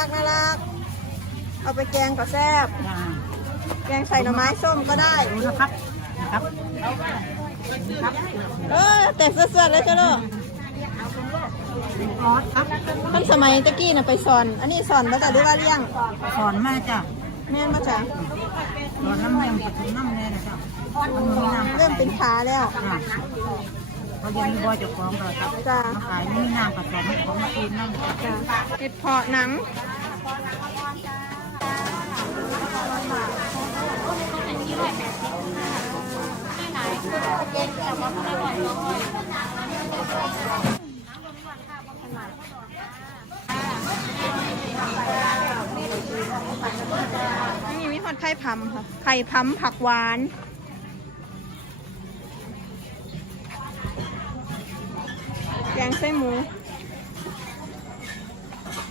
รักน่ารัก เอาไปแกงก็แซ่บจ้าแกงใส่หน่อไม้ส้มก็ได้ ดูนะครับนะครับครับเออแต่เสื้อๆเลยจ้ะลูกซอสครับท่านสมัยตะกี้น่ะไปสอน อันนี้สอนมาแต่ดูว่าเลี้ยงสอนมาจ้ะแม่นมาจ้ะสอนน้ำแดงกับน้ำแดงนะจ้ะมันมีน้ำเริ่มเป็นขาแล้วจ้ะเขาเรียนมีบอยเจ้าของเลยครับจ้ะมาขายไม่มีน้ำกับสอนของมากินนั่นจ้ะเห็ดเพาะหนัง นี่มีฮอดไข่พัมค่ะ ไข่พัมผักหวาน แกงไส้หมู